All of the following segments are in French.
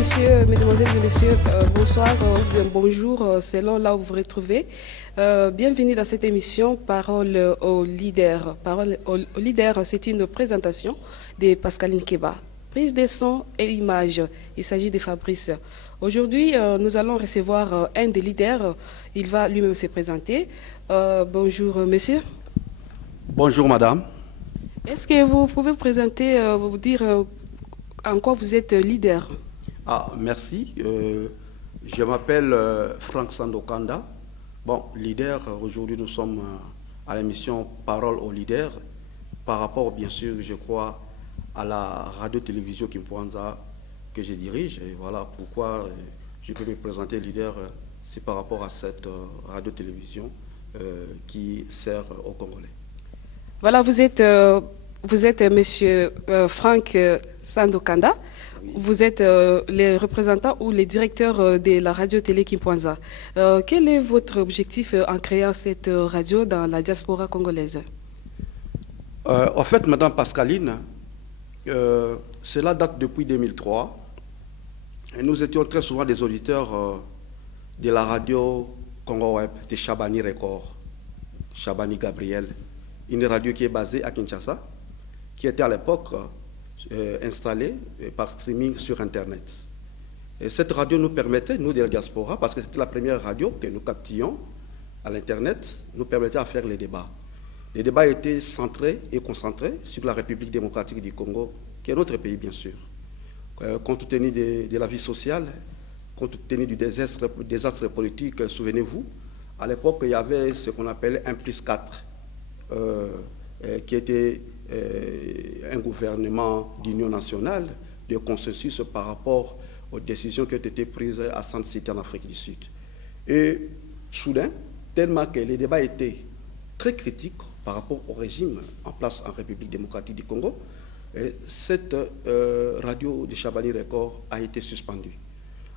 messieurs, mesdemoiselles et messieurs, bonsoir, bien bonjour, selon là où vous vous retrouvez. Bienvenue dans cette émission Parole aux leaders. Parole aux leaders, c'est une présentation de Pascaline Keba. Prise de son et images, il s'agit de Fabrice. Aujourd'hui, nous allons recevoir un des leaders. Il va lui-même se présenter. Bonjour, monsieur. Bonjour, madame. Est-ce que vous pouvez vous présenter, vous dire en quoi vous êtes leader? Merci. Je m'appelle Frank Sandokanda. Bon, leader, aujourd'hui nous sommes à l'émission Parole aux leaders par rapport, bien sûr, je crois, à la radio-télévision Kimpoanza que je dirige. Et voilà pourquoi je peux me présenter leader, c'est par rapport à cette radio-télévision qui sert aux Congolais. Voilà, vous êtes monsieur Frank Sandokanda. Oui. Vous êtes le représentant ou le directeur de la radio-télé Kimpoanza. Quel est votre objectif en créant cette radio dans la diaspora congolaise? En fait, madame Pascaline, cela date depuis 2003. Et nous étions très souvent des auditeurs de la radio Congo Web, de Chabani Record, Chabani Gabriel, une radio qui est basée à Kinshasa, qui était à l'époque installée par streaming sur Internet. Et cette radio nous permettait, nous de la diaspora, parce que c'était la première radio que nous captions à l'Internet, nous permettait à faire les débats. Les débats étaient centrés et concentrés sur la République démocratique du Congo, qui est notre pays, bien sûr. Compte tenu de la vie sociale, compte tenu du désastre politique, souvenez-vous, à l'époque, il y avait ce qu'on appelait 1+4, qui était un gouvernement d'union nationale, de consensus par rapport aux décisions qui ont été prises à Sand City en Afrique du Sud. Et soudain, tellement que les débats étaient très critiques par rapport au régime en place en République démocratique du Congo, cette radio de Chabani Record a été suspendue.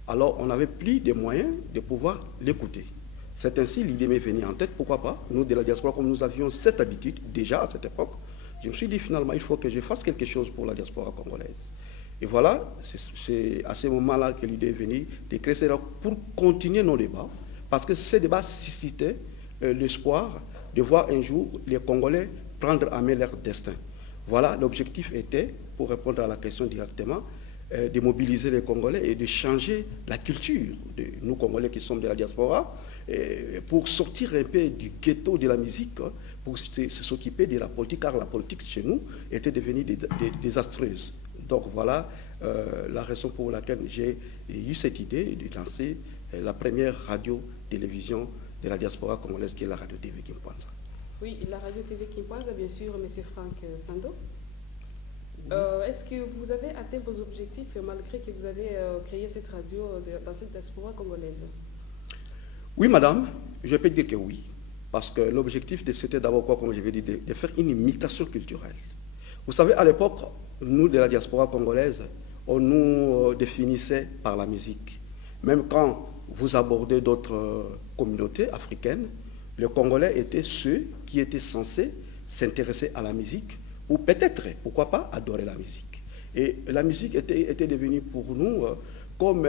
Alors, on n'avait plus de moyens de pouvoir l'écouter. C'est ainsi l'idée m'est venue en tête, pourquoi pas, nous de la diaspora, comme nous avions cette habitude, déjà à cette époque, je me suis dit finalement, il faut que je fasse quelque chose pour la diaspora congolaise. Et voilà, c'est à ce moment-là que l'idée est venue de créer cette radio pour continuer nos débats, parce que ces débats suscitaient l'espoir de voir un jour les Congolais prendre à main leur destin. Voilà, l'objectif était, pour répondre à la question directement, de mobiliser les Congolais et de changer la culture de nous Congolais qui sommes de la diaspora, pour sortir un peu du ghetto de la musique, pour s'occuper de la politique, car la politique chez nous était devenue désastreuse. Donc voilà la raison pour laquelle j'ai eu cette idée de lancer la première radio-télévision de la diaspora congolaise, qui est la radio-TV Kimpoanza. Oui, la radio-TV Kimpoanza, bien sûr, M. Frank Sando. Est-ce que vous avez atteint vos objectifs malgré que vous avez créé cette radio dans cette diaspora congolaise? Oui, madame, je peux dire que oui. Parce que l'objectif, c'était d'abord quoi, comme je l'ai dit, de faire une imitation culturelle. Vous savez, à l'époque, nous, de la diaspora congolaise, on nous définissait par la musique. Même quand vous abordez d'autres communautés africaines, les Congolais étaient ceux qui étaient censés s'intéresser à la musique, ou peut-être, pourquoi pas, adorer la musique. Et la musique était devenue pour nous comme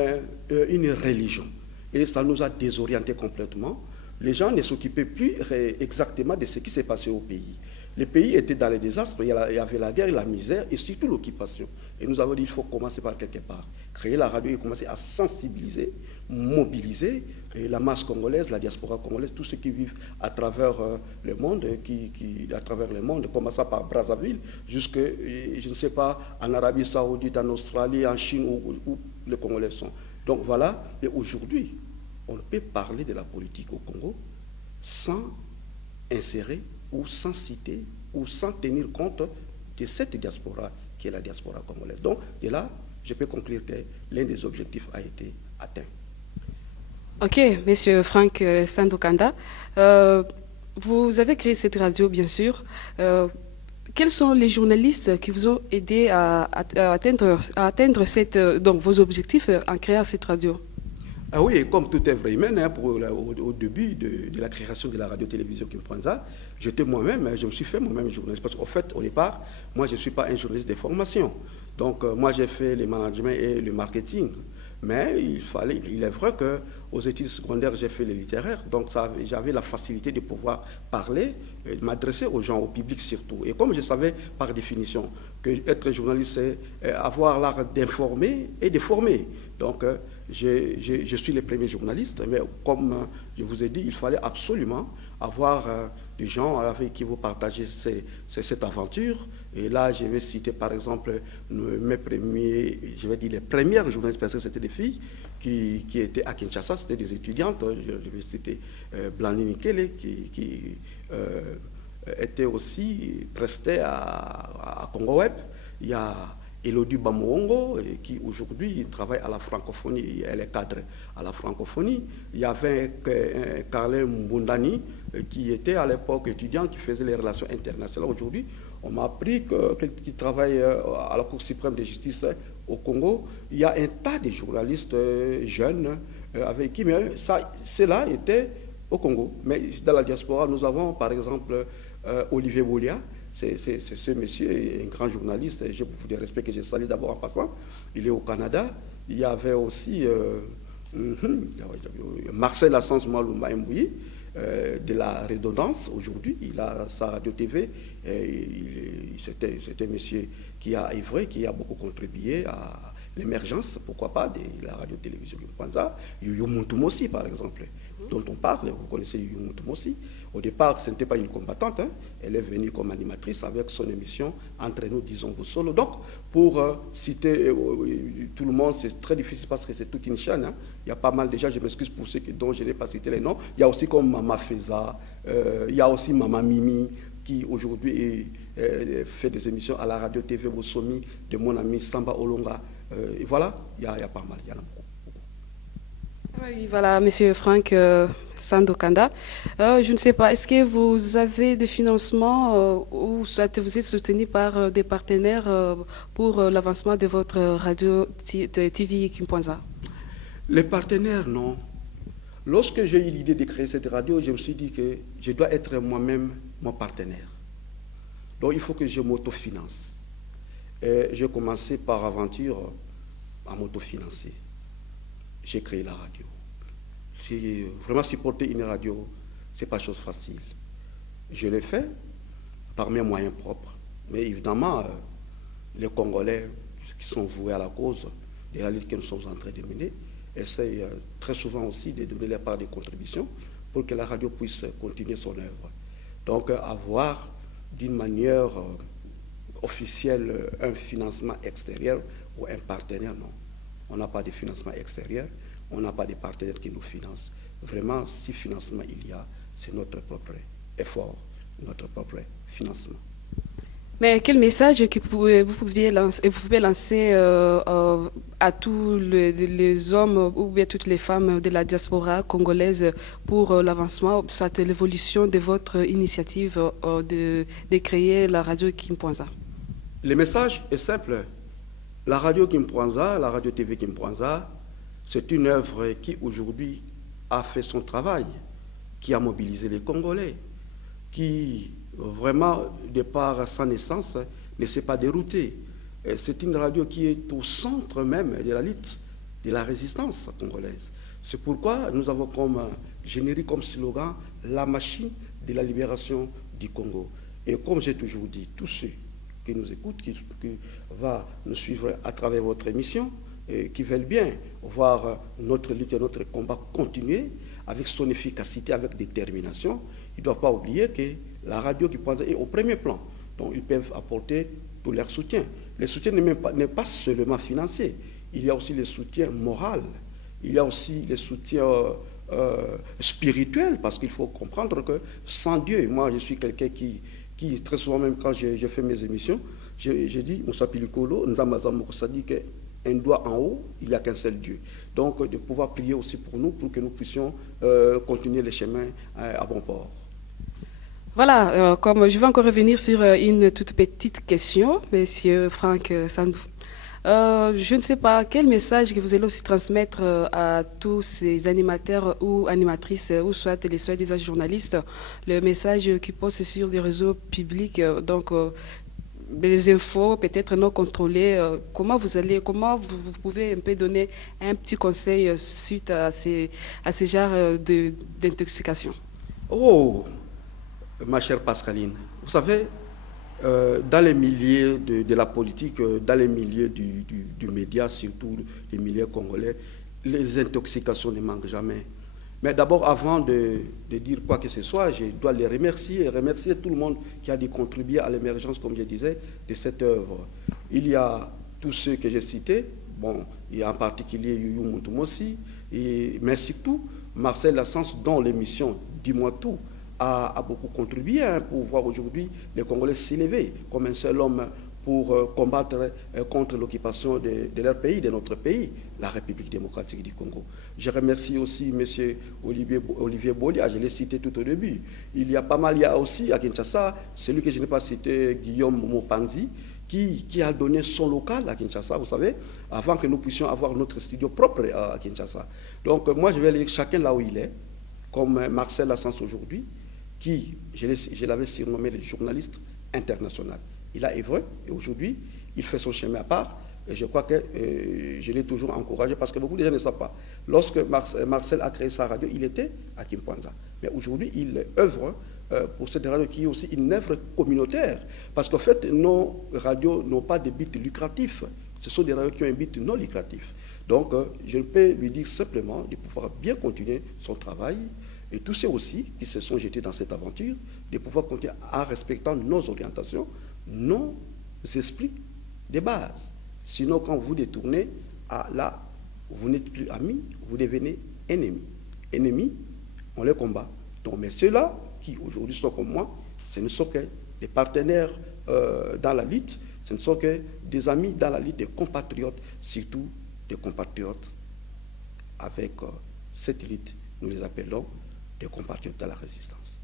une religion. Et ça nous a désorientés complètement. Les gens ne s'occupaient plus exactement de ce qui s'est passé au pays. Le pays était dans les désastres, il y avait la guerre, la misère et surtout l'occupation. Et nous avons dit qu'il faut commencer par quelque part. Créer la radio et commencer à sensibiliser, mobiliser la masse congolaise, la diaspora congolaise, tous ceux qui vivent à travers le monde, commençant par Brazzaville, jusque, je ne sais pas, en Arabie Saoudite, en Australie, en Chine, où les Congolais sont. Donc voilà, et aujourd'hui, on peut parler de la politique au Congo sans insérer ou sans citer ou sans tenir compte de cette diaspora qui est la diaspora congolaise. Donc, de là, je peux conclure que l'un des objectifs a été atteint. Ok, Monsieur Frank Sandokanda, vous avez créé cette radio, bien sûr. Quels sont les journalistes qui vous ont aidé à atteindre donc, vos objectifs en créant cette radio? Ah oui, comme toute œuvre humaine, au début de la création de la radio-télévision Kimpoanza, j'étais moi-même, je me suis fait moi-même journaliste. Parce qu'au fait, au départ, moi, je ne suis pas un journaliste de formation. Donc, moi, j'ai fait le management et le marketing. Mais il est vrai qu'aux études secondaires, j'ai fait les littéraires, donc j'avais la facilité de pouvoir parler, et m'adresser aux gens, au public surtout. Et comme je savais par définition que être journaliste, c'est avoir l'art d'informer et de former. Donc, je suis le premier journaliste, mais comme je vous ai dit, il fallait absolument avoir des gens avec qui vous partagez cette aventure. Et là, je vais citer par exemple mes premiers, je vais dire les premières journalistes, parce que c'était des filles qui étaient à Kinshasa, c'était des étudiantes. Je vais citer Blandine Nikele, qui était aussi prestée à Congo Web. Il y a Elodie Bamuongo, qui aujourd'hui travaille à la francophonie, elle est cadre à la francophonie. Il y avait Carlin Mbundani, qui était à l'époque étudiant, qui faisait les relations internationales. Aujourd'hui, on m'a appris qu'il travaille à la Cour suprême de justice au Congo. Il y a un tas de journalistes jeunes avec qui, mais cela était au Congo. Mais dans la diaspora, nous avons par exemple Olivier Boulia. C'est ce monsieur, un grand journaliste, j'ai beaucoup de respect que je salue d'abord en passant. Il est au Canada. Il y avait aussi Marcel Assens Malumba Mbouyi, de la redondance. Aujourd'hui, il a sa radio-TV. C'était un monsieur qui a œuvré, qui a beaucoup contribué à l'émergence, pourquoi pas, de la radio-télévision du Kwanza. Yuyu Muntumossi, par exemple, dont on parle, vous connaissez Yuyu Muntumossi. Au départ, ce n'était pas une combattante, hein. Elle est venue comme animatrice avec son émission Entre nous, disons vous solo. Donc, pour citer tout le monde, c'est très difficile parce que c'est toute une chaîne, hein. Il y a pas mal de gens, je m'excuse pour ceux dont je n'ai pas cité les noms. Il y a aussi comme Mama Feza, il y a aussi Mama Mimi, qui aujourd'hui fait des émissions à la radio-TV Bosomi, de mon ami Samba Olonga. Et voilà, il y a pas mal, il y en a beaucoup. Oui, voilà, Monsieur Franck Sandokanda. Je ne sais pas, est-ce que vous avez des financements ou soit vous êtes soutenu par des partenaires pour l'avancement de votre radio TV Kimpoinza? Les partenaires, non. Lorsque j'ai eu l'idée de créer cette radio, je me suis dit que je dois être moi-même mon partenaire. Donc il faut que je m'autofinance. Et j'ai commencé par aventure à m'autofinancer. J'ai créé la radio. Vraiment supporter une radio, ce n'est pas chose facile. Je l'ai fait par mes moyens propres. Mais évidemment, les Congolais qui sont voués à la cause de la lutte que nous sommes en train de mener essayent très souvent aussi de donner leur part de contribution pour que la radio puisse continuer son œuvre. Donc avoir d'une manière officielle un financement extérieur ou un partenaire, non. On n'a pas de financement extérieur, on n'a pas de partenaires qui nous financent. Vraiment, si financement il y a, c'est notre propre effort, notre propre financement. Mais quel message que vous pouvez lancer à tous les hommes ou bien toutes les femmes de la diaspora congolaise pour l'avancement, soit l'évolution de votre initiative de créer la radio Kimpoinza? Le message est simple. La radio Kimpoinza, la radio TV Kimpoinza, c'est une œuvre qui aujourd'hui a fait son travail, qui a mobilisé les Congolais, qui vraiment, de par sa naissance, ne s'est pas déroutée. C'est une radio qui est au centre même de la lutte, de la résistance congolaise. C'est pourquoi nous avons comme générique, comme slogan, la machine de la libération du Congo. Et comme j'ai toujours dit, tous ceux qui nous écoutent, qui vont nous suivre à travers votre émission, et qui veulent bien voir notre lutte et notre combat continuer avec son efficacité, avec détermination, ils ne doivent pas oublier que la radio Kimpoinza est au premier plan. Donc ils peuvent apporter tout leur soutien. Le soutien n'est pas seulement financier, il y a aussi le soutien moral, il y a aussi le soutien spirituel, parce qu'il faut comprendre que sans Dieu, moi je suis quelqu'un qui très souvent même quand je fais mes émissions, je dis, Moussa Pilikolo, ça dit qu'un doigt en haut, il n'y a qu'un seul Dieu. Donc de pouvoir prier aussi pour nous, pour que nous puissions continuer le chemin à bon port. Voilà, comme je vais encore revenir sur une toute petite question, Monsieur Franck Sandou. Je ne sais pas quel message que vous allez aussi transmettre à tous ces animateurs ou animatrices, ou soit les soi-disant journalistes, le message qui pose sur des réseaux publics. Donc, les infos peut-être non contrôlées. Comment vous pouvez un peu donner un petit conseil suite à ces genres d'intoxication? Oh, ma chère Pascaline, vous savez, dans les milieux de la politique, dans les milieux du média, surtout les milieux congolais, les intoxications ne manquent jamais. Mais d'abord, avant de dire quoi que ce soit, je dois les remercier et remercier tout le monde qui a dû contribuer à l'émergence, comme je disais, de cette œuvre. Il y a tous ceux que j'ai cités, bon, il y a en particulier Youyou Moutoumossi, mais surtout Marcel Lassens, dont l'émission Dis-moi tout a beaucoup contribué pour voir aujourd'hui les Congolais s'élever comme un seul homme pour combattre contre l'occupation de leur pays, de notre pays, la République démocratique du Congo. Je remercie aussi M. Olivier Bolia, je l'ai cité tout au début. Il y a pas mal, il y a aussi à Kinshasa, celui que je n'ai pas cité, Guillaume Mopanzi, qui a donné son local à Kinshasa, vous savez, avant que nous puissions avoir notre studio propre à Kinshasa. Donc moi, je vais lire chacun là où il est, comme Marcel Lassens aujourd'hui, qui, je l'avais surnommé le journaliste international. Il a œuvré et aujourd'hui, il fait son chemin à part. Et je crois que je l'ai toujours encouragé parce que beaucoup de gens ne savent pas. Lorsque Marcel a créé sa radio, il était à Kimpwanza. Mais aujourd'hui, il œuvre pour cette radio qui est aussi une œuvre communautaire. Parce qu'en fait, nos radios n'ont pas de but lucratif. Ce sont des radios qui ont un but non lucratif. Donc, je peux lui dire simplement de pouvoir bien continuer son travail. Et tous ceux aussi qui se sont jetés dans cette aventure, de pouvoir continuer en respectant nos orientations, nos esprits de base. Sinon, quand vous détournez, là, vous n'êtes plus amis, vous devenez ennemis. Ennemis, on les combat. Donc, mais ceux-là, qui aujourd'hui sont comme moi, ce ne sont que des partenaires dans la lutte, ce ne sont que des amis dans la lutte, des compatriotes, surtout des compatriotes avec cette lutte, nous les appelons des compatriotes de la résistance.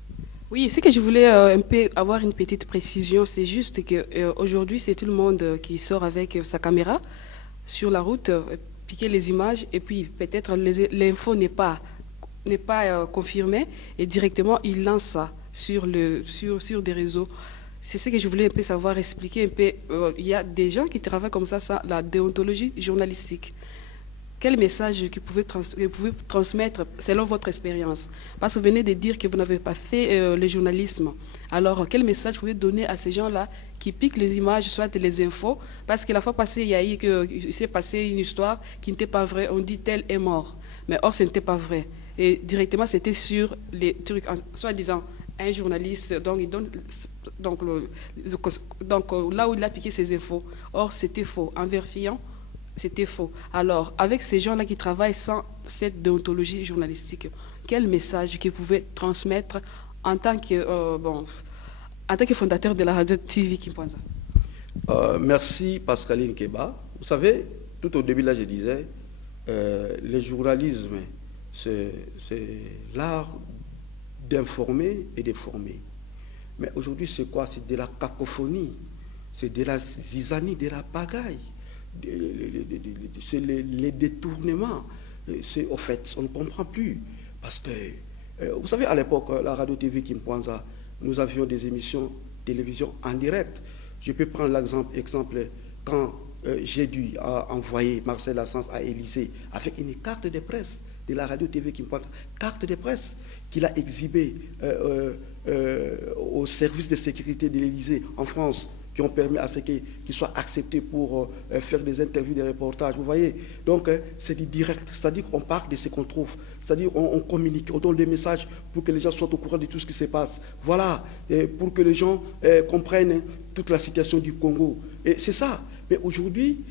Oui, ce que je voulais un peu avoir une petite précision, c'est juste qu'aujourd'hui, c'est tout le monde qui sort avec sa caméra sur la route, piquer les images, et puis peut-être l'info n'est pas confirmée, et directement, il lance ça sur des réseaux. C'est ce que je voulais un peu savoir, expliquer un peu. Il y a des gens qui travaillent comme ça, la déontologie journalistique. Quel message que vous pouvez transmettre selon votre expérience? Parce que vous venez de dire que vous n'avez pas fait le journalisme. Alors, quel message vous pouvez donner à ces gens-là qui piquent les images, soit les infos? Parce que la fois passée, il s'est passé une histoire qui n'était pas vraie. On dit tel est mort. Mais or, ce n'était pas vrai. Et directement, c'était sur les trucs, soi-disant, un journaliste, donc il donne donc là où il a piqué ses infos. Or, c'était faux. En vérifiant, c'était faux. Alors, avec ces gens-là qui travaillent sans cette déontologie journalistique, quel message que vous pouvez transmettre en tant que fondateur de la radio TV Kimpwanza? Merci Pascaline Keba. Vous savez, tout au début là, je disais, le journalisme, c'est l'art d'informer et de former. Mais aujourd'hui, c'est quoi? C'est de la cacophonie, c'est de la zizanie, de la pagaille. C'est les détournements. Au fait, on ne comprend plus. Parce que, vous savez, à l'époque, la radio TV Kimpwanza, nous avions des émissions télévision en direct. Je peux prendre l'exemple quand j'ai dû envoyer Marcel Lassens à Élysée avec une carte de presse de la radio TV Kimpwanza, carte de presse qu'il a exhibée au service de sécurité de l'Élysée en France, qui ont permis à ce qu'il soit accepté pour faire des interviews, des reportages, vous voyez. Donc, c'est du direct, c'est-à-dire qu'on parle de ce qu'on trouve, c'est-à-dire on communique, on donne des messages pour que les gens soient au courant de tout ce qui se passe. Voilà, pour que les gens comprennent toute la situation du Congo. Et c'est ça. Mais aujourd'hui,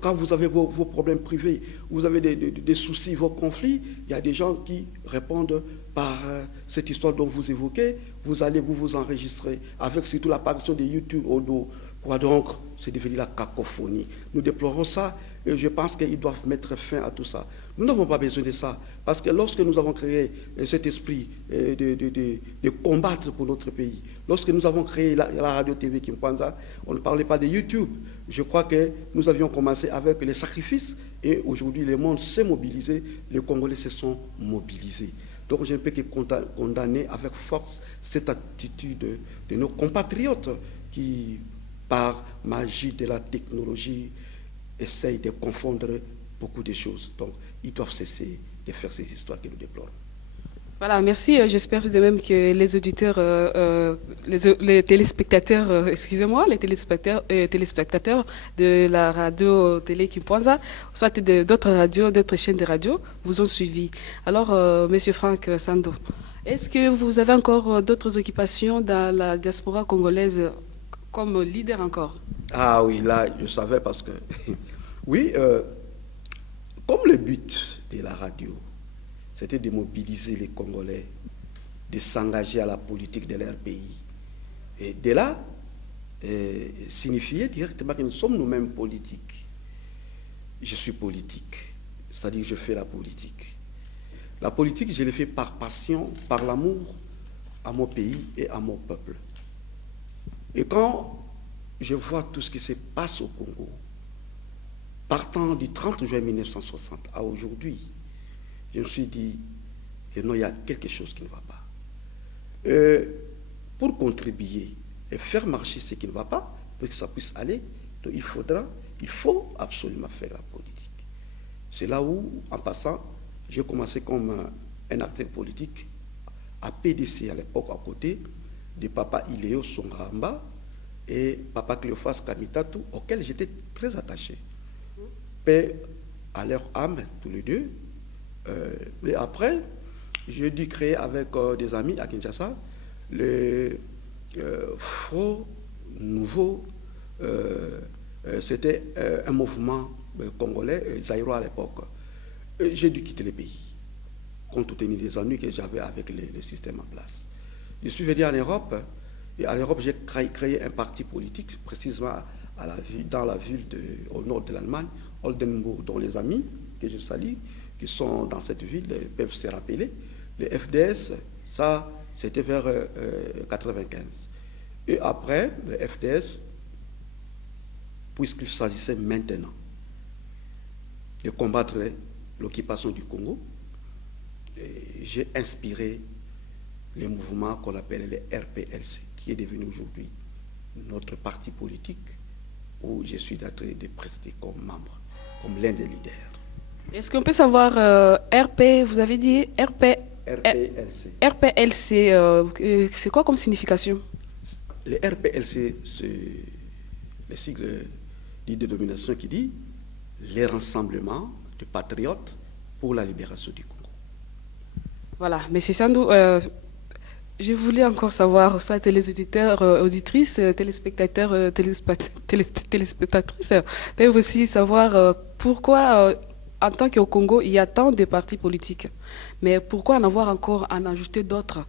quand vous avez vos problèmes privés, vous avez des soucis, vos conflits, il y a des gens qui répondent par cette histoire dont vous évoquez. Vous allez vous enregistrer avec surtout l'apparition de YouTube au dos. Quoi donc? C'est devenu la cacophonie. Nous déplorons ça et je pense qu'ils doivent mettre fin à tout ça. Nous n'avons pas besoin de ça parce que lorsque nous avons créé cet esprit de combattre pour notre pays, lorsque nous avons créé la radio TV Kimpwanza, on ne parlait pas de YouTube. Je crois que nous avions commencé avec les sacrifices et aujourd'hui le monde s'est mobilisé, les Congolais se sont mobilisés. Donc je ne peux que condamner avec force cette attitude de nos compatriotes qui, par magie de la technologie, essayent de confondre beaucoup de choses. Donc, ils doivent cesser de faire ces histoires que nous déplorons. Voilà, merci. J'espère tout de même que les auditeurs, les téléspectateurs, excusez-moi, les téléspectateurs de la radio Télé Kimpanza, soit d'autres radios, d'autres chaînes de radio, vous ont suivi. Alors, Monsieur Franck Sando, est-ce que vous avez encore d'autres occupations dans la diaspora congolaise comme leader encore? Ah oui, là, je savais parce que... oui, comme le but de la radio, c'était de mobiliser les Congolais, de s'engager à la politique de leur pays. Et de là, signifier directement que nous sommes nous-mêmes politiques. Je suis politique, c'est-à-dire que je fais la politique. La politique, je l'ai fait par passion, par l'amour à mon pays et à mon peuple. Et quand je vois tout ce qui se passe au Congo, partant du 30 juin 1960 à aujourd'hui, je me suis dit que non, il y a quelque chose qui ne va pas. Pour contribuer et faire marcher ce qui ne va pas, pour que ça puisse aller, donc il faut absolument faire la politique. C'est là où, en passant, j'ai commencé comme un acteur politique à PDC à l'époque, à côté de Papa Iléo Songramba et Papa Cléophas Kamitatu, auquel j'étais très attaché. Paix à leur âme, tous les deux. Et après, j'ai dû créer avec des amis à Kinshasa le Front Nouveau. C'était un mouvement congolais, zaïrois à l'époque. J'ai dû quitter le pays, compte tenu des ennuis que j'avais avec le système en place. Je suis venu en Europe, et en Europe, j'ai créé un parti politique, précisément dans la ville au nord de l'Allemagne, Oldenburg, dont les amis que je salue, qui sont dans cette ville, peuvent se rappeler. Le FDS, ça, c'était vers 1995. Et après, le FDS, puisqu'il s'agissait maintenant de combattre l'occupation du Congo, j'ai inspiré le mouvement qu'on appelle le RPLC, qui est devenu aujourd'hui notre parti politique, où je suis en train de prester comme membre, comme l'un des leaders. Est-ce qu'on peut savoir RP, vous avez dit RPLC. RPLC, c'est quoi comme signification? Le RPLC, c'est le sigle de dénomination qui dit les rassemblements de patriotes pour la libération du Congo. Voilà, M. Sandou, je voulais encore savoir, soit les auditeurs, auditrices, téléspectateurs, téléspectatrices, peuvent aussi savoir pourquoi, en tant qu'au Congo, il y a tant de partis politiques. Mais pourquoi en avoir encore, en ajouter d'autres,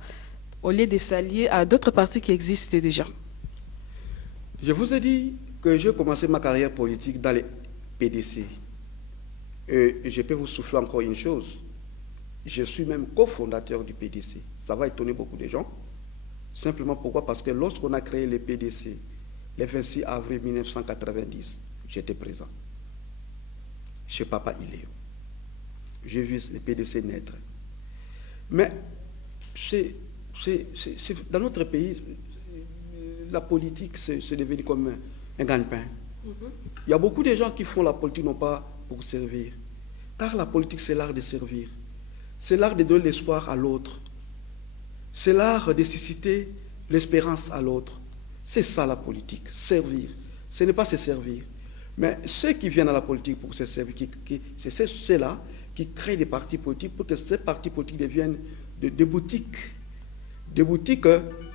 au lieu de s'allier à d'autres partis qui existent déjà? Je vous ai dit que j'ai commencé ma carrière politique dans les PDC. Et je peux vous souffler encore une chose. Je suis même cofondateur du PDC. Ça va étonner beaucoup de gens. Simplement pourquoi? Parce que lorsqu'on a créé le PDC, le 26 avril 1990, j'étais présent. Chez Papa Iléo. J'ai vu le PDC naître. Mais dans notre pays, la politique, c'est devenu comme un gagne-pain. Il y a beaucoup de gens qui font la politique non pas pour servir. Car la politique, c'est l'art de servir. C'est l'art de donner l'espoir à l'autre. C'est l'art de susciter l'espérance à l'autre. C'est ça la politique, servir. Ce n'est pas se servir. Mais ceux qui viennent à la politique pour se servir, c'est ceux-là qui créent des partis politiques pour que ces partis politiques deviennent des boutiques. Des boutiques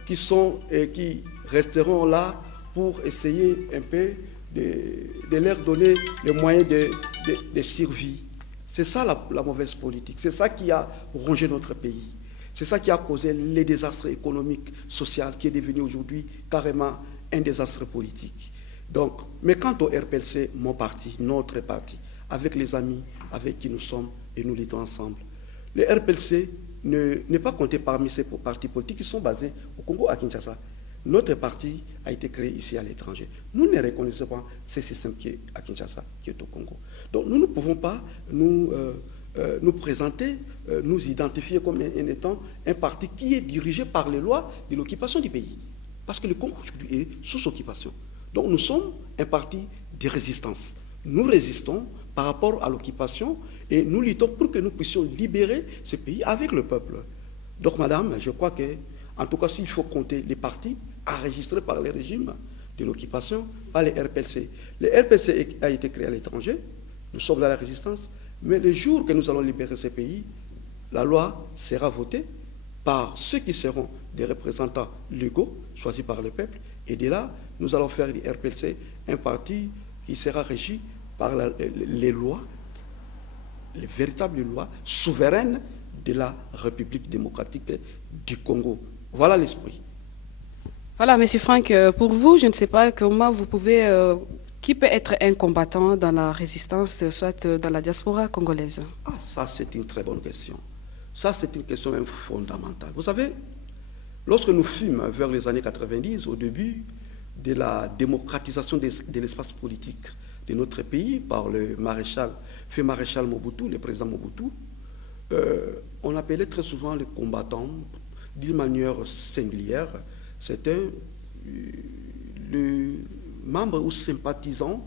qui resteront là pour essayer un peu de leur donner les moyens de survie. C'est ça la mauvaise politique. C'est ça qui a rongé notre pays. C'est ça qui a causé les désastres économiques, sociaux, qui est devenu aujourd'hui carrément un désastre politique. Donc, mais quant au RPLC, mon parti, notre parti, avec les amis avec qui nous sommes et nous luttons ensemble, le RPLC n'est pas compté parmi ces partis politiques qui sont basés au Congo, à Kinshasa. Notre parti a été créé ici à l'étranger. Nous ne reconnaissons pas ce système qui est à Kinshasa, qui est au Congo. Donc nous ne pouvons pas nous présenter, nous identifier comme étant un parti qui est dirigé par les lois de l'occupation du pays. Parce que le Congo aujourd'hui est sous occupation. Donc nous sommes un parti de résistance. Nous résistons par rapport à l'occupation et nous luttons pour que nous puissions libérer ce pays avec le peuple. Donc madame, je crois que, en tout cas s'il faut compter les partis enregistrés par les régimes de l'occupation, pas les RPLC. Le RPLC a été créé à l'étranger, nous sommes dans la résistance, mais le jour que nous allons libérer ce pays, la loi sera votée par ceux qui seront des représentants légaux, choisis par le peuple, et de là, nous allons faire du RPLC un parti qui sera régi par les lois, les véritables lois souveraines de la République démocratique du Congo. Voilà l'esprit. Voilà, M. Franck, pour vous, je ne sais pas comment vous pouvez... qui peut être un combattant dans la résistance, soit dans la diaspora congolaise? Ah, ça c'est une très bonne question. Ça c'est une question même fondamentale. Vous savez, lorsque nous fûmes vers les années 90, au début de la démocratisation de l'espace politique de notre pays par le fait maréchal Mobutu, le président Mobutu, on appelait très souvent les combattants d'une manière singulière. C'était le membre ou sympathisant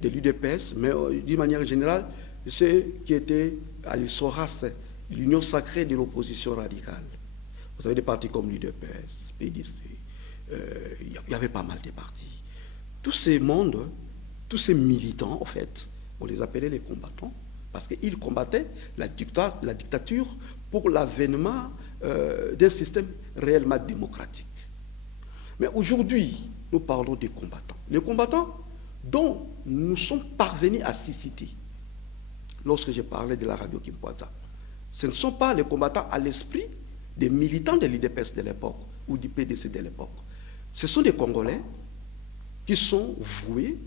de l'UDPS, mais d'une manière générale, ceux qui étaient à l'ISORAS, l'Union sacrée de l'opposition radicale. Vous avez des partis comme l'UDPS, PDC, il y avait pas mal de partis. Tous ces mondes, tous ces militants, en fait, on les appelait les combattants, parce qu'ils combattaient la dictature pour l'avènement d'un système réellement démocratique. Mais aujourd'hui, nous parlons des combattants. Les combattants dont nous sommes parvenus à citer, lorsque j'ai parlé de la radio Kimpwata, ce ne sont pas les combattants à l'esprit des militants de l'UDPS de l'époque ou du PDC de l'époque. Ce sont des Congolais qui sont voués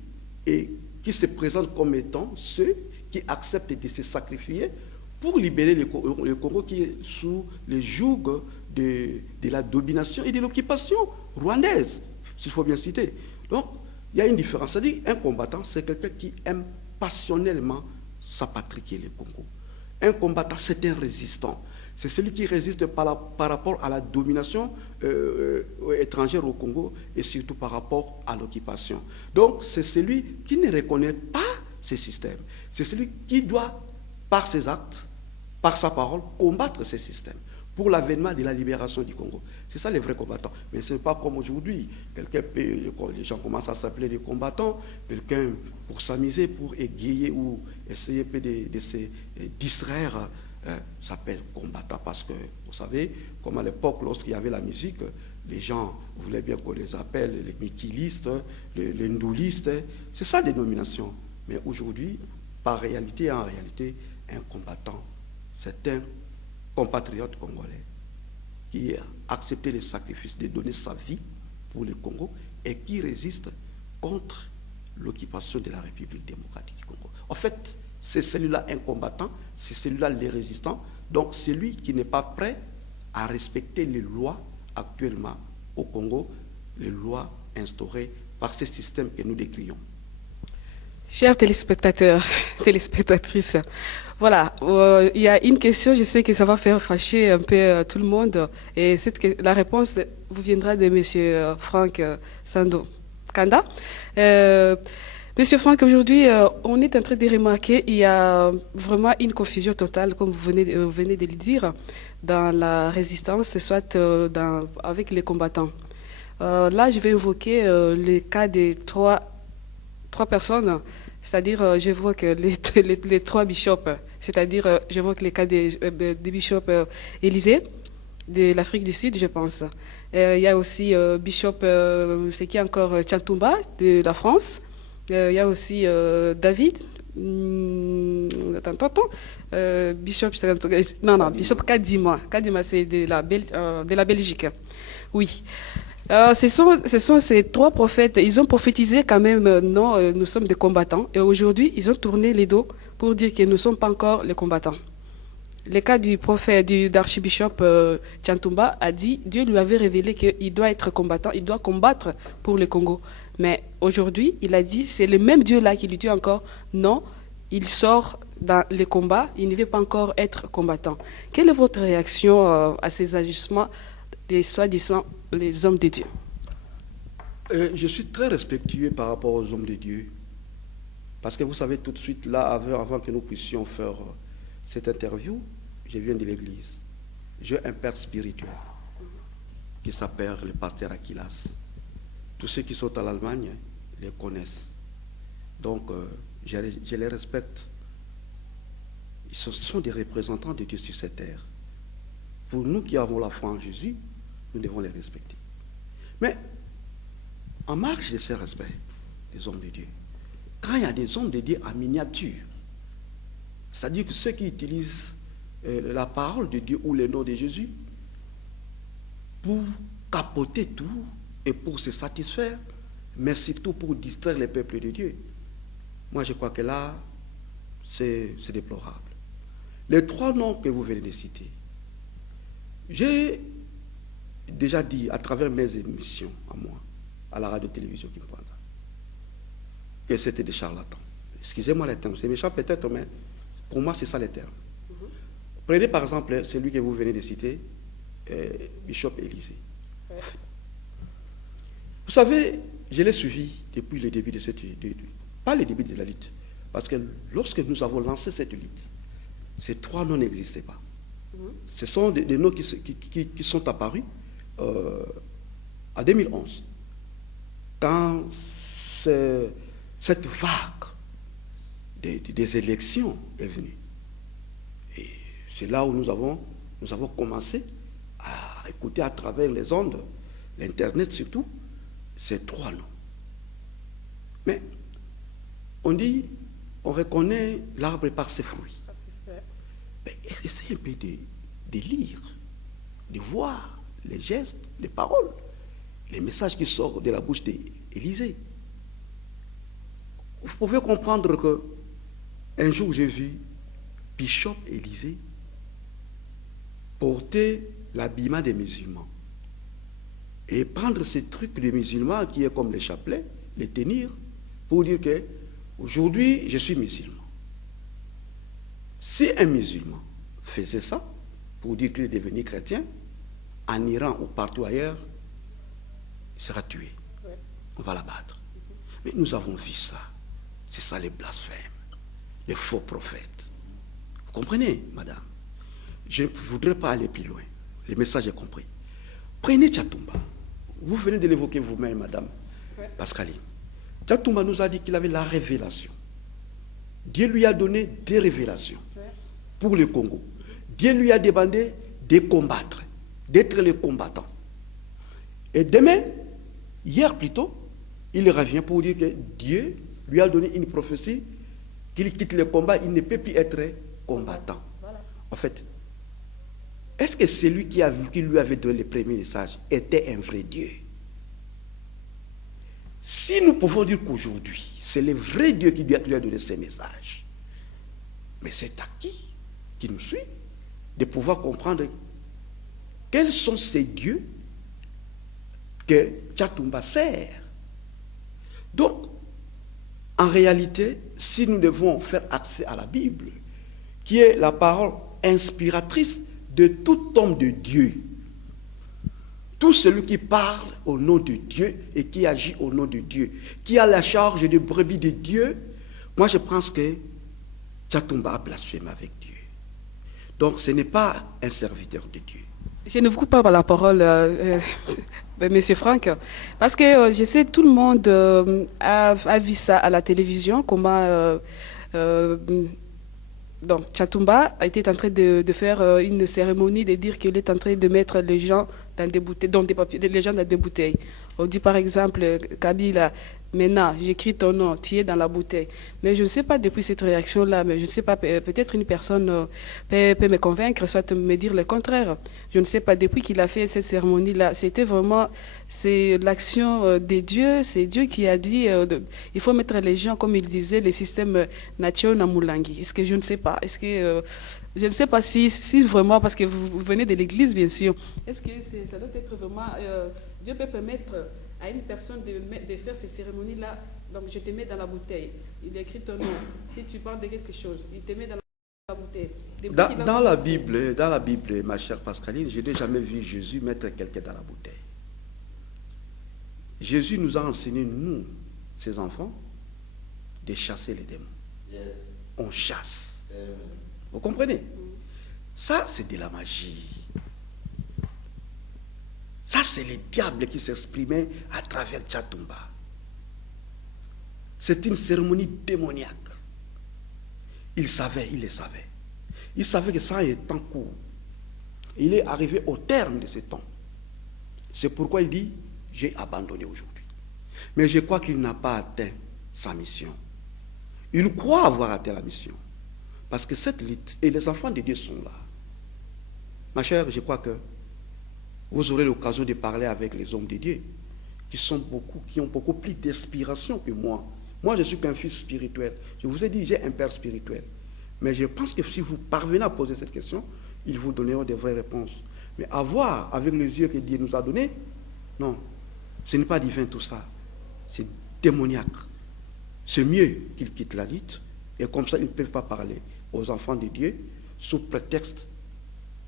et qui se présentent comme étant ceux qui acceptent de se sacrifier pour libérer le Congo qui est sous le joug de la domination et de l'occupation rwandaise, s'il faut bien citer. Donc, il y a une différence. C'est-à-dire, un combattant, c'est quelqu'un qui aime passionnellement sa patrie qui est le Congo. Un combattant, c'est un résistant. C'est celui qui résiste par rapport à la domination étrangère au Congo et surtout par rapport à l'occupation. Donc, c'est celui qui ne reconnaît pas ces systèmes. C'est celui qui doit, par ses actes, par sa parole, combattre ces systèmes pour l'avènement de la libération du Congo. C'est ça les vrais combattants. Mais ce n'est pas comme aujourd'hui. Les gens commencent à s'appeler des combattants, quelqu'un pour s'amuser, pour égayer ou essayer de se distraire, s'appelle combattant parce que, vous savez, comme à l'époque, lorsqu'il y avait la musique, les gens voulaient bien qu'on les appelle les mikilistes, les ndoulistes. C'est ça les nominations. Mais aujourd'hui, en réalité, un combattant, c'est un compatriote congolais qui a accepté le sacrifice de donner sa vie pour le Congo et qui résiste contre l'occupation de la République démocratique du Congo. En fait, c'est celui-là un combattant, c'est celui-là les résistants, donc c'est lui qui n'est pas prêt à respecter les lois actuellement au Congo, les lois instaurées par ce système que nous décrions. Chers téléspectateurs, téléspectatrices, voilà, il y a une question, je sais que ça va faire fâcher un peu tout le monde, et la réponse vous viendra de M. Franck Sando Kanda. Monsieur Franck, aujourd'hui, on est en train de remarquer qu'il y a vraiment une confusion totale, comme vous venez de le dire, dans la résistance, soit avec les combattants. Là, je vais évoquer le cas des trois personnes, c'est-à-dire j'évoque les trois bishops, c'est-à-dire j'évoque les cas des bishops Élysée de l'Afrique du Sud, je pense. Il y a aussi bishop, c'est qui encore, Tchantumba de la France. Il y a aussi David, bishop Kadima. Kadima, c'est de la Belgique. Oui. Ce sont ces trois prophètes, ils ont prophétisé quand même, non, nous sommes des combattants. Et aujourd'hui, ils ont tourné les dos pour dire que nous ne sommes pas encore les combattants. Le cas du prophète, d'archibishop Tchantumba a dit, Dieu lui avait révélé qu'il doit être combattant, il doit combattre pour le Congo. Mais aujourd'hui, il a dit, c'est le même Dieu-là qui lui dit encore, non, il sort dans les combats, il ne veut pas encore être combattant. Quelle est votre réaction à ces agissements des soi-disant les hommes de Dieu? Je suis très respectueux par rapport aux hommes de Dieu. Parce que vous savez, tout de suite, là, avant que nous puissions faire cette interview, je viens de l'église. J'ai un père spirituel qui s'appelle le pasteur Aquilas. Tous ceux qui sont à l'Allemagne les connaissent. Donc, je les respecte. Ils sont des représentants de Dieu sur cette terre. Pour nous qui avons la foi en Jésus, nous devons les respecter. Mais, en marge de ce respect des hommes de Dieu, quand il y a des hommes de Dieu en miniature, c'est-à-dire que ceux qui utilisent la parole de Dieu ou le nom de Jésus pour capoter tout et pour se satisfaire, mais surtout pour distraire les peuples de Dieu, moi je crois que là, c'est déplorable. Les 3 noms que vous venez de citer, j'ai déjà dit à travers mes émissions à moi, à la radio-télévision qui me prend ça, que c'était des charlatans. Excusez-moi les termes, c'est méchant peut-être, mais pour moi c'est ça les termes. Prenez par exemple celui que vous venez de citer, Bishop Élisée. Ouais. Vous savez, je l'ai suivi depuis le début de cette lutte. Pas le début de la lutte, parce que lorsque nous avons lancé cette lutte, ces 3 noms n'existaient pas. Ce sont des noms qui sont apparus en 2011, quand cette vague des élections est venue. Et c'est là où nous avons commencé à écouter à travers les ondes, l'Internet surtout, ces 3 noms. Mais on dit, on reconnaît l'arbre par ses fruits. Mais essayez un peu de lire, de voir les gestes, les paroles, les messages qui sortent de la bouche d'Élisée. Vous pouvez comprendre que un jour j'ai vu Bishop Élisée porter l'habillement des musulmans et prendre ces trucs des musulmans qui est comme les chapelets, les tenir pour dire que aujourd'hui je suis musulman. Si un musulman faisait ça pour dire qu'il est devenu chrétien, en Iran ou partout ailleurs, il sera tué. Ouais. On va l'abattre. Mais nous avons vu ça. C'est ça les blasphèmes, les faux prophètes. Vous comprenez, madame? Je ne voudrais pas aller plus loin. Le message est compris. Prenez Tchatumba. Vous venez de l'évoquer vous-même, madame Pascaline. Tchatumba nous a dit qu'il avait la révélation. Dieu lui a donné des révélations pour le Congo. Dieu lui a demandé de combattre, d'être le combattant. Et demain, hier plutôt, il revient pour dire que Dieu lui a donné une prophétie qu'il quitte le combat, il ne peut plus être combattant. Voilà. En fait, est-ce que celui qui lui avait donné le premier message était un vrai Dieu? Si nous pouvons dire qu'aujourd'hui, c'est le vrai Dieu qui lui a donné ce message, mais c'est à qui nous suit de pouvoir comprendre quels sont ces dieux que Tchatumba sert. Donc, en réalité, si nous devons faire accès à la Bible, qui est la parole inspiratrice de tout homme de Dieu, tout celui qui parle au nom de Dieu et qui agit au nom de Dieu, qui a la charge de brebis de Dieu, moi je pense que Tchatumba a blasphémé avec Dieu. Donc ce n'est pas un serviteur de Dieu. Je ne vous coupe pas la parole, Monsieur Franck, parce que je sais tout le monde a vu ça à la télévision, comment donc Tchatumba était en train de faire une cérémonie, de dire qu'il est en train de mettre les gens dans des bouteilles, les gens dans des bouteilles. On dit par exemple, Kabila, maintenant j'écris ton nom, tu es dans la bouteille. Mais je ne sais pas depuis cette réaction-là, mais je ne sais pas, peut-être une personne peut me convaincre, soit me dire le contraire. Je ne sais pas, depuis qu'il a fait cette cérémonie-là, c'était vraiment, c'est l'action de Dieu, c'est Dieu qui a dit, il faut mettre les gens, comme il disait, le système Natio Namulangi. Est-ce que je ne sais pas, est-ce que... je ne sais pas si vraiment, parce que vous venez de l'église, bien sûr, est-ce que ça doit être vraiment... Dieu peut permettre à une personne de faire ces cérémonies-là, donc je te mets dans la bouteille, il écrit ton nom, si tu parles de quelque chose, il te met dans la bouteille. Dans la Bible, ma chère Pascaline, je n'ai jamais vu Jésus mettre quelqu'un dans la bouteille. Jésus nous a enseigné, nous, ses enfants, de chasser les démons. Yes. On chasse. Amen. Vous comprenez? Ça, c'est de la magie. Ça, c'est le diable qui s'exprimait à travers Tchatumba. C'est une cérémonie démoniaque. Il savait, il le savait. Il savait que ça est temps court. Il est arrivé au terme de ce temps. C'est pourquoi il dit, j'ai abandonné aujourd'hui. Mais je crois qu'il n'a pas atteint sa mission. Il croit avoir atteint la mission. Parce que cette lutte, et les enfants de Dieu sont là. Ma chère, je crois que vous aurez l'occasion de parler avec les hommes de Dieu, qui ont beaucoup plus d'inspiration que moi. Moi, je suis qu'un fils spirituel. Je vous ai dit, j'ai un père spirituel. Mais je pense que si vous parvenez à poser cette question, ils vous donneront des vraies réponses. Mais avoir avec les yeux que Dieu nous a donnés, non, ce n'est pas divin tout ça. C'est démoniaque. C'est mieux qu'ils quittent la lutte, et comme ça, ils ne peuvent pas parler aux enfants de Dieu sous prétexte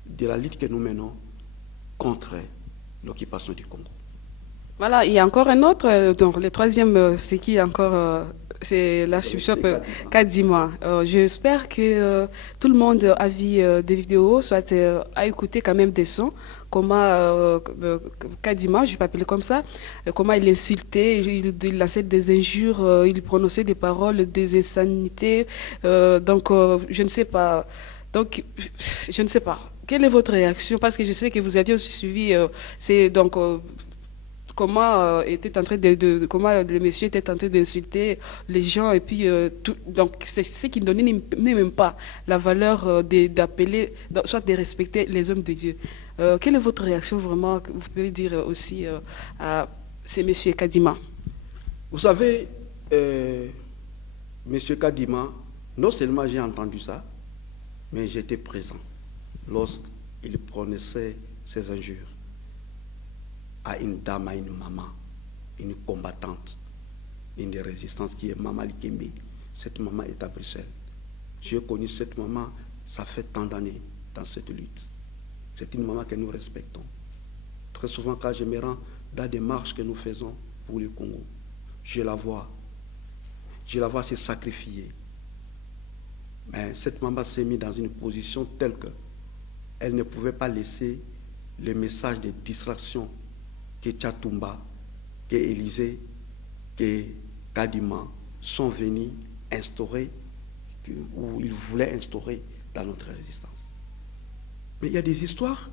de la lutte que nous menons contre l'occupation du Congo. Voilà, il y a encore un autre, donc le troisième, c'est qui encore, c'est l'archbishop Kadima. J'espère que tout le monde a vu des vidéos, soit a écouté quand même des sons, comment Kadima, je peux appeler comme ça, comment il insultait, il lançait des injures, il prononçait des paroles, des insanités, donc je ne sais pas. Donc, je ne sais pas. Quelle est votre réaction? Parce que je sais que vous aviez aussi suivi, c'est donc comment était en train comment le monsieur était en train d'insulter les gens et puis donc c'est ce qui ne donnait même pas la valeur d'appeler, soit de respecter les hommes de Dieu. Quelle est votre réaction vraiment? Vous pouvez dire aussi à ce monsieur Kadima. Vous savez, monsieur Kadima, non seulement j'ai entendu ça, mais j'étais présent lorsqu'il prononçait ces injures à une dame, à une maman, une combattante, une des résistances qui est Maman Likembe. Cette maman est à Bruxelles. J'ai connu cette maman, ça fait tant d'années dans cette lutte. C'est une maman que nous respectons. Très souvent, quand je me rends dans des marches que nous faisons pour le Congo, je la vois se sacrifier. Mais cette maman s'est mise dans une position telle qu'elle ne pouvait pas laisser les messages de distraction que Tchatumba, que Élysée, que Kadima sont venus instaurer, ou ils voulaient instaurer dans notre résistance. Mais il y a des histoires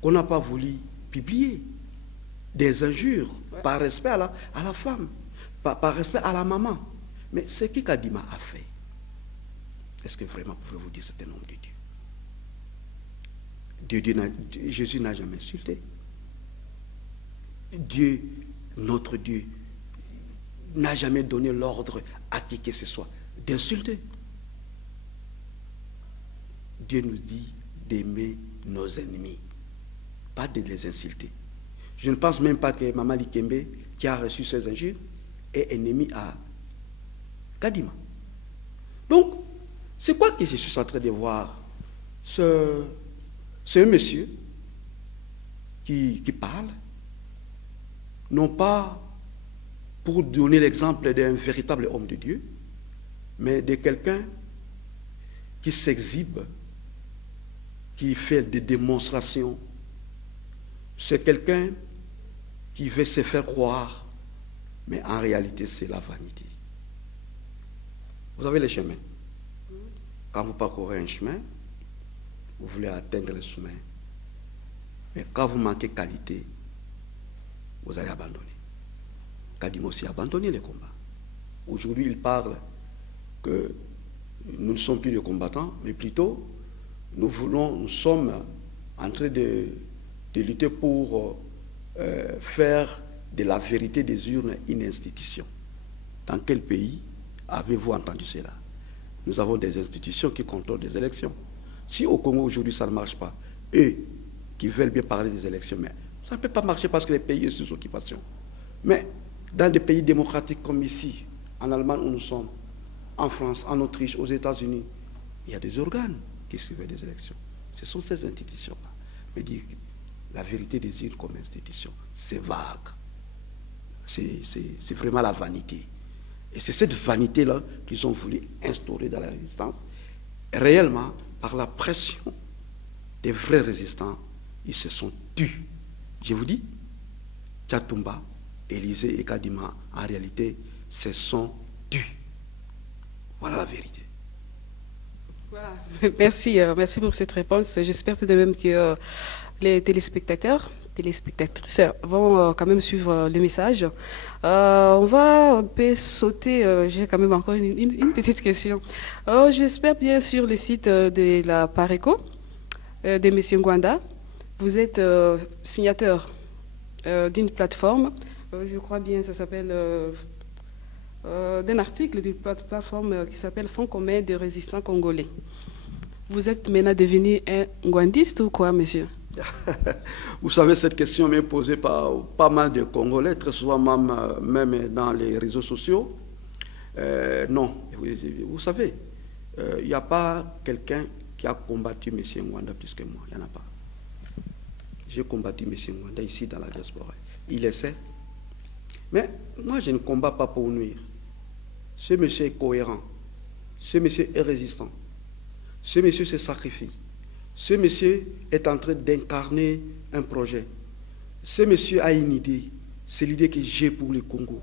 qu'on n'a pas voulu publier, des injures, par respect à la femme, par respect à la maman. Mais ce que Kadima a fait, est-ce que vraiment pouvez-vous dire que c'est un homme de Dieu? Jésus n'a jamais insulté. Dieu, notre Dieu, n'a jamais donné l'ordre à qui que ce soit d'insulter. Dieu nous dit d'aimer nos ennemis, pas de les insulter. Je ne pense même pas que Maman Likembe, qui a reçu ces injures, est ennemi à Kadima. Donc, c'est quoi que je suis en train de voir? C'est un monsieur qui parle, non pas pour donner l'exemple d'un véritable homme de Dieu, mais de quelqu'un qui s'exhibe, qui fait des démonstrations. C'est quelqu'un qui veut se faire croire, mais en réalité, c'est la vanité. Vous avez les chemins. Quand vous parcourez un chemin, vous voulez atteindre le sommet. Mais quand vous manquez qualité, vous allez abandonner. Kadima aussi a abandonné les combats. Aujourd'hui, il parle que nous ne sommes plus des combattants, mais plutôt, nous sommes en train de lutter pour faire de la vérité des urnes une institution. Dans quel pays avez-vous entendu cela? Nous avons des institutions qui contrôlent des élections. Si au Congo aujourd'hui ça ne marche pas, eux qui veulent bien parler des élections, mais ça ne peut pas marcher parce que les pays sont sous occupation. Mais dans des pays démocratiques comme ici, en Allemagne où nous sommes, en France, en Autriche, aux États-Unis, il y a des organes. qui suivaient des élections. Ce sont ces institutions-là. Mais dire la vérité des îles comme institution, c'est vague. C'est vraiment la vanité. Et c'est cette vanité-là qu'ils ont voulu instaurer dans la résistance. Réellement, par la pression des vrais résistants, ils se sont tus. Je vous dis, Tchatumba, Élysée et Kadima, en réalité, se sont tus. Voilà la vérité. Voilà. Merci pour cette réponse. J'espère tout de même que les téléspectatrices vont quand même suivre le message. On va un peu sauter, j'ai quand même encore une petite question. J'espère bien sur le site de la Pareco, de M. Ngwanda. Vous êtes signateur d'une plateforme, je crois bien ça s'appelle, d'un article d'une plateforme qui s'appelle Fonds commun des résistants congolais. Vous êtes maintenant devenu un ngwandiste ou quoi, monsieur? Vous savez, cette question m'est posée par pas mal de Congolais, très souvent même dans les réseaux sociaux. Non, vous savez, il n'y a pas quelqu'un qui a combattu M. Ngwanda plus que moi, il n'y en a pas. J'ai combattu M. Ngwanda ici dans la diaspora. Il le sait. Mais moi, je ne combats pas pour nuire. Ce monsieur est cohérent. Ce monsieur est résistant. Ce monsieur se sacrifie. Ce monsieur est en train d'incarner un projet. Ce monsieur a une idée. C'est l'idée que j'ai pour le Congo.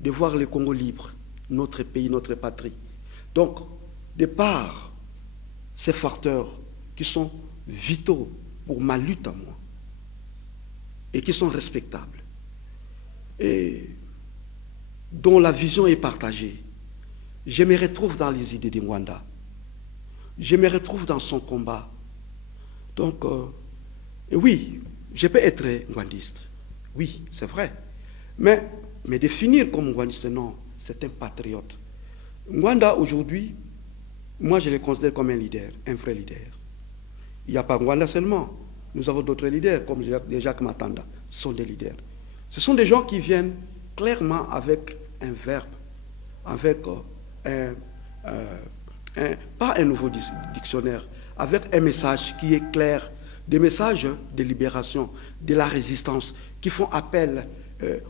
De voir le Congo libre, notre pays, notre patrie. Donc, de par ces facteurs qui sont vitaux pour ma lutte à moi et qui sont respectables et dont la vision est partagée, je me retrouve dans les idées de Ngwanda. Je me retrouve dans son combat. Donc, oui, je peux être ngwandiste. Oui, c'est vrai. Mais me définir comme ngwandiste, non, c'est un patriote. Ngwanda, aujourd'hui, moi, je le considère comme un leader, un vrai leader. Il n'y a pas Ngwanda seulement. Nous avons d'autres leaders, comme Jacques Matanda, ce sont des leaders. Ce sont des gens qui viennent clairement avec un verbe, avec pas un nouveau dictionnaire, avec un message qui est clair, des messages de libération, de la résistance, qui font appel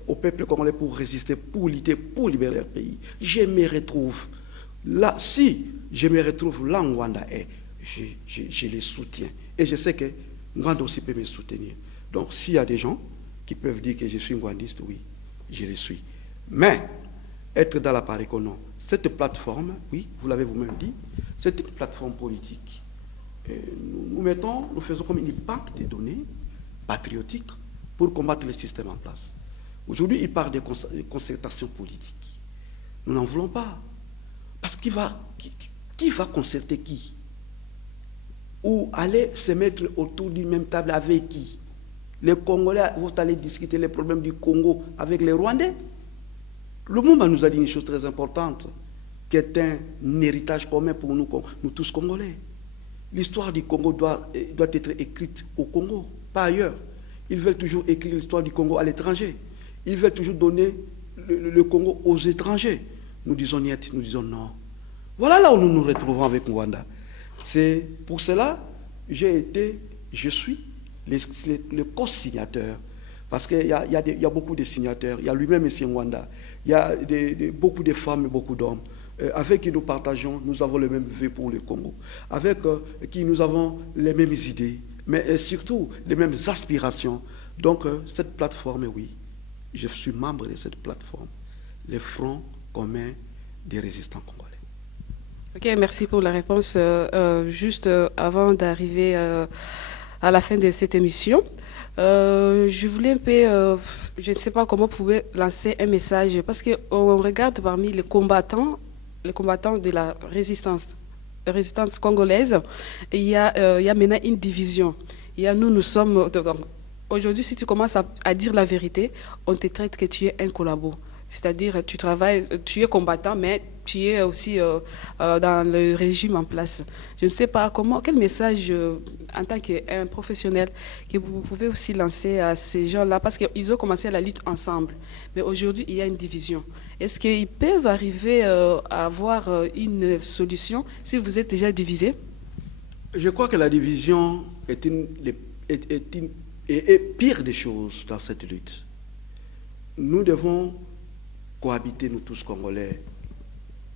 au peuple congolais pour résister, pour lutter, pour libérer leur pays. Je me retrouve là, si je me retrouve là où Ngwanda est, je les soutiens. Et je sais que Ngwanda aussi peut me soutenir. Donc s'il y a des gens qui peuvent dire que je suis ngwandiste, oui, je le suis. Mais être dans la Pareco, non. Cette plateforme, oui, vous l'avez vous-même dit, c'est une plateforme politique. Et nous faisons comme une banque de données patriotiques pour combattre le système en place. Aujourd'hui, il parle de concertation politique. Nous n'en voulons pas. Parce qui va concerter qui? Ou aller se mettre autour d'une même table avec qui? Les Congolais vont aller discuter les problèmes du Congo avec les Rwandais? Le monde nous a dit une chose très importante, qui est un héritage commun pour nous tous Congolais. L'histoire du Congo doit être écrite au Congo, pas ailleurs. Ils veulent toujours écrire l'histoire du Congo à l'étranger. Ils veulent toujours donner le Congo aux étrangers. Nous disons niet, nous disons non. Voilà là où nous nous retrouvons avec Ngwanda. C'est pour cela je suis le co-signateur. Parce qu'il y a beaucoup de signataires. Il y a lui-même M. Ngwanda. Il y a beaucoup de femmes et beaucoup d'hommes avec qui nous partageons, nous avons le même vœu pour le Congo, avec qui nous avons les mêmes idées, mais surtout les mêmes aspirations. Donc cette plateforme, oui, je suis membre de cette plateforme, le Front commun des résistants congolais. Ok, merci pour la réponse. Juste avant d'arriver à la fin de cette émission, je voulais un peu, je ne sais pas comment vous pouvez lancer un message, parce qu'on regarde parmi les combattants de la résistance congolaise, il y a maintenant une division. Nous sommes... Aujourd'hui, si tu commences à dire la vérité, on te traite que tu es un collabo. C'est-à-dire, tu travailles, tu es combattant, mais tu es aussi dans le régime en place. Je ne sais pas quel message, en tant qu'un professionnel, que vous pouvez aussi lancer à ces gens-là, parce qu'ils ont commencé la lutte ensemble. Mais aujourd'hui, il y a une division. Est-ce qu'ils peuvent arriver à avoir une solution si vous êtes déjà divisés? Je crois que la division est pire des choses dans cette lutte. Nous devons cohabiter, nous tous Congolais,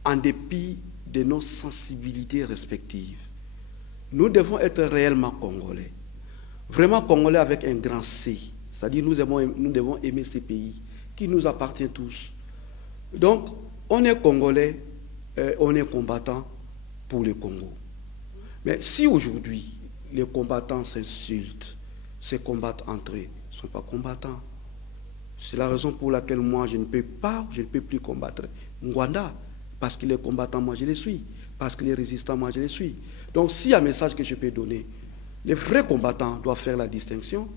en dépit de nos sensibilités respectives. Nous devons être réellement Congolais. Vraiment Congolais avec un grand C. C'est-à-dire nous devons aimer ces pays qui nous appartiennent tous. Donc, on est Congolais, on est combattants pour le Congo. Mais si aujourd'hui, les combattants s'insultent, se combattent entre eux, ils ne sont pas combattants. C'est la raison pour laquelle moi, je ne peux plus combattre Ngwanda, parce qu'il est combattant, moi je le suis. Parce qu'il est résistant, moi je le suis. Donc, s'il y a un message que je peux donner, les vrais combattants doivent faire la distinction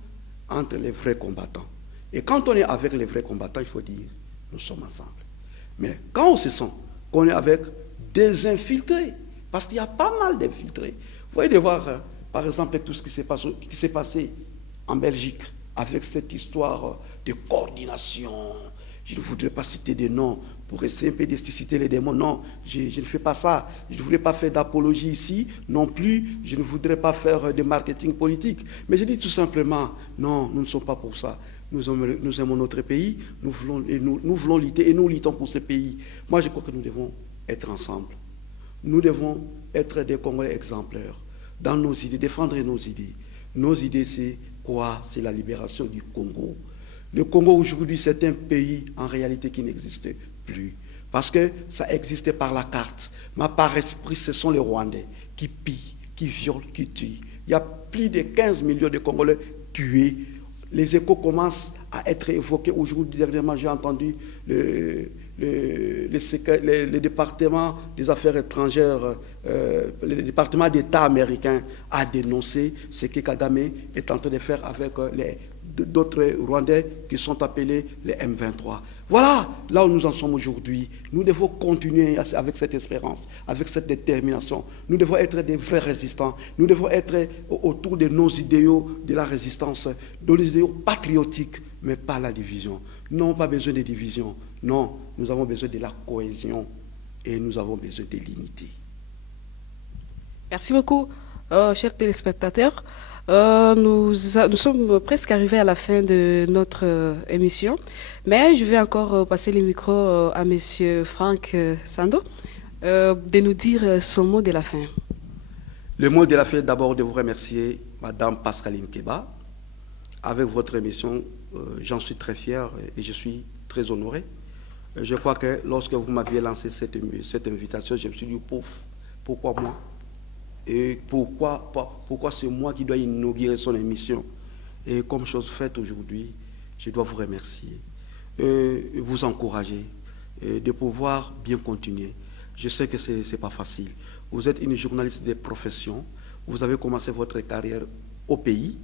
entre les vrais combattants. Et quand on est avec les vrais combattants, il faut dire, nous sommes ensemble. Mais quand on se sent qu'on est avec des infiltrés, parce qu'il y a pas mal d'infiltrés. Vous voyez de voir, par exemple, tout ce qui s'est passé en Belgique, avec cette histoire de coordination. Je ne voudrais pas citer des noms pour essayer un peu de citer les démons. Non, je ne fais pas ça. Je ne voudrais pas faire d'apologie ici. Non plus, je ne voudrais pas faire de marketing politique. Mais je dis tout simplement, non, nous ne sommes pas pour ça. Nous aimons notre pays, nous voulons lutter et nous luttons pour ce pays. Moi, je crois que nous devons être ensemble. Nous devons être des Congolais exemplaires dans nos idées, défendre nos idées. Nos idées, c'est quoi? C'est la libération du Congo. Le Congo, aujourd'hui, c'est un pays, en réalité, qui n'existe plus. Parce que ça existait par la carte. Mais par esprit, ce sont les Rwandais qui pillent, qui violent, qui tuent. Il y a plus de 15 millions de Congolais tués. Les échos commencent à être évoqués. Aujourd'hui, dernièrement, j'ai entendu le département des affaires étrangères, le département d'État américain a dénoncé ce que Kagame est en train de faire avec d'autres Rwandais qui sont appelés les M23. Voilà là où nous en sommes aujourd'hui. Nous devons continuer avec cette espérance, avec cette détermination. Nous devons être des vrais résistants. Nous devons être autour de nos idéaux de la résistance, de nos idéaux patriotiques, mais pas la division. Nous n'avons pas besoin de division. Non, nous avons besoin de la cohésion et nous avons besoin de l'unité. Merci beaucoup, chers téléspectateurs. Nous sommes presque arrivés à la fin de notre émission, mais je vais encore passer le micro à M. Franck Sando de nous dire son mot de la fin. Le mot de la fin, d'abord de vous remercier, Madame Pascaline Keba. Avec votre émission, j'en suis très fier et je suis très honoré. Je crois que lorsque vous m'aviez lancé cette invitation, je me suis dit, pourquoi moi? Et pourquoi c'est moi qui dois inaugurer son émission? Et comme chose faite aujourd'hui, je dois vous remercier, vous encourager, de pouvoir bien continuer. Je sais que ce n'est pas facile. Vous êtes une journaliste de profession, vous avez commencé votre carrière au pays.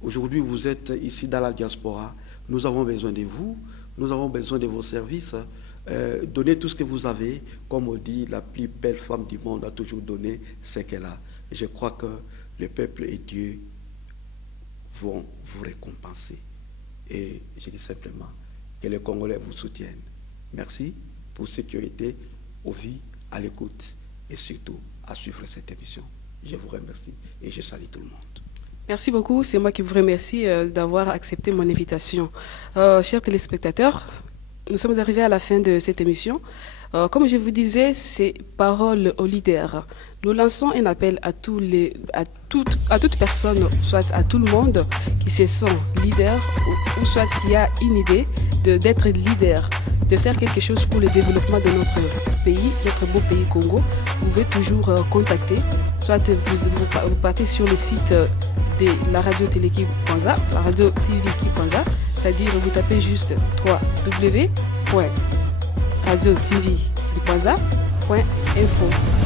Aujourd'hui, vous êtes ici dans la diaspora. Nous avons besoin de vous, nous avons besoin de vos services. Donnez tout ce que vous avez. Comme on dit, la plus belle femme du monde a toujours donné ce qu'elle a. Et je crois que le peuple et Dieu vont vous récompenser. Et je dis simplement que les Congolais vous soutiennent. Merci pour ceux qui ont été au vie, à l'écoute et surtout à suivre cette émission. Je vous remercie et je salue tout le monde. Merci beaucoup. C'est moi qui vous remercie d'avoir accepté mon invitation. Chers téléspectateurs, nous sommes arrivés à la fin de cette émission. Comme je vous disais, c'est Parole aux leaders. Nous lançons un appel à toute personne, soit à tout le monde qui se sent leader ou soit qui a une idée d'être leader, de faire quelque chose pour le développement de notre pays, notre beau pays Congo. Vous pouvez toujours contacter, soit vous partez sur le site de la radio Téléki.za, la radio TV.za, c'est-à-dire vous tapez juste www.radiotv.za.info.